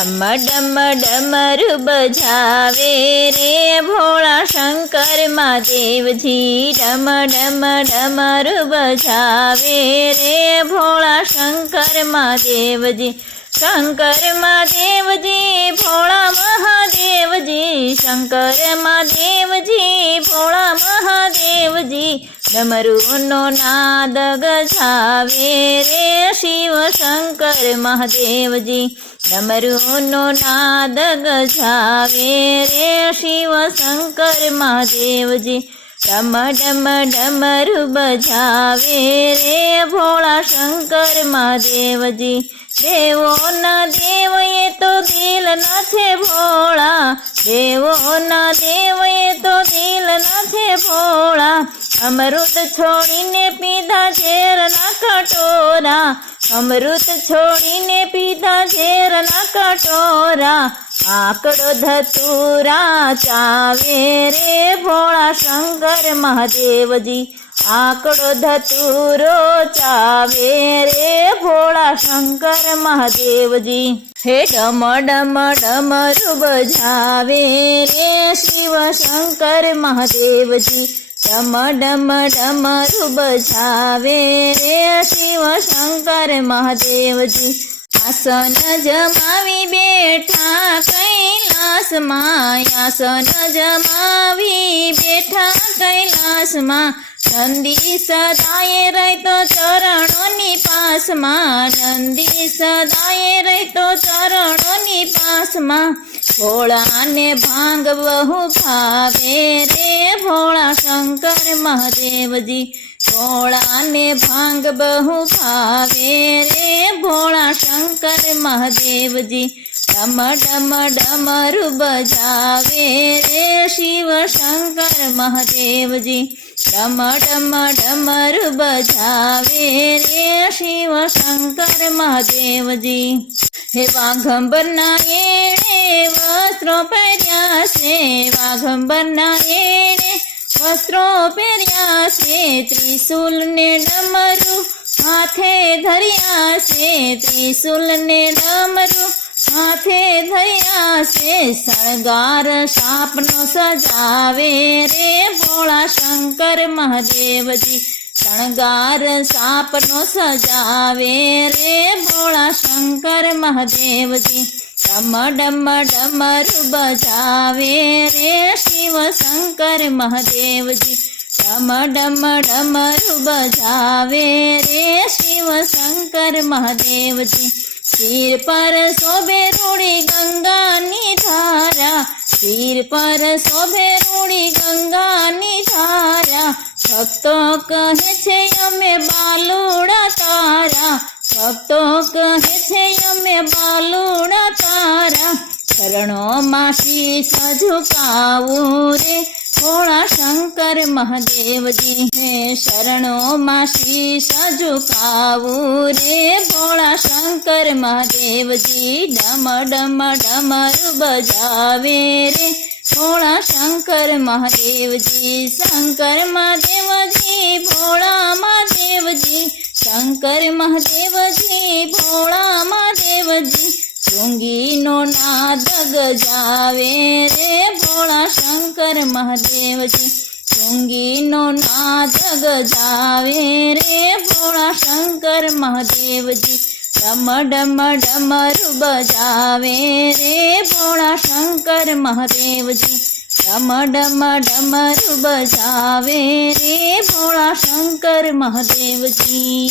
डम डम डमरू बजावे रे भोला शंकर महादेव जी। डम डम डमरू बजावे रे भोला शंकर महादेव जी। शंकर महादेव जी भोला महादेव जी। शंकर महादेव जी भोला महादेव जी। डमरूनो नाद गजावे रे शिव शंकर महादेव जी। डमरूनो नाद गजावे रे शिव शंकर महादेव जी। डम डम डमरू बजावे रे भोला शंकर महादेव जी। देवो ना देव ये तो दिल न छे भोला। देवो ना देव ये तो दिल न छे भोला। अमृत छोड़ीने पीधा झेर ना कटोरा। अमृत छोड़ीने पीधा झेर ना कटोरा। आकड़ो धतूरा चावे रे भोला शंकर महादेव जी। आकड़ो धतूरो चावे रे भोला शंकर महादेव जी। हे डम डम डमरू बजावे रे शिव शंकर महादेव जी। डम डम डमरू बजावे रे शिव शंकर महादेव जी। आसन जमावी बेठा कैलास मां। आसन जमावी बेठा कैलास मां। नंदी सदाए रहतो चरणोनी पास मां। नंदी सदाए रहतो चरणोनी पास मां। भोला ने भांग बहु भावे रे भोला शंकर महादेव जी। भोला ने भांग बहु भावे रे भोला शंकर महादेव जी। डम डम डमरू बजावे रे शिव शंकर महादेव जी। डम डम डमरू बजावे रे शिव शंकर महादेव जी। हे वाघंबरना एणे वस्त्रों पहर्या से। वाघंबरना एणे वस्त्रों पहर्या से। त्रिशूल ने डमरू हाथे धर्या से। त्रिशूल ने डमरू हाथे धर्या से। शणगार सापनो सजावे रे भोला शंकर महादेव जी। शणगार सापनो सजावे रे भोला शंकर महादेव जी। डम डम डमरू बजावे रे शिव शंकर महादेव जी। डम डम डमरू बजावे रे शिव शंकर महादेव जी। सिर पर शोभे रूड़ी गंगानी धारा। सिर पर शोभे रूड़ी गंगानी धारा। भक्तो कहे छे अमे बालुड़ा तारा। भक्तो कहे छे अमे बालुड़ा तारा। चरणों मां शीश झुकावूं रे भोला शंकर महादेव जी। है शरणों मां शीश झुकावूं रे भोला शंकर महादेव जी। डम डम डमरू बजावे रे भोला शंकर महादेव जी। शंकर महादेव जी भोला महादेव जी। शंकर महादेव जी भोला महादेव जी। चुंगी नो नाद गजावे रे भोला शंकर महादेव जी। चुंगी नो नाद गजावे रे भोला शंकर महादेव जी। डम डम डमरू बजावे रे भोला शंकर महादेव जी। डम डम डमरू बजावे रे भोला शंकर महादेव जी।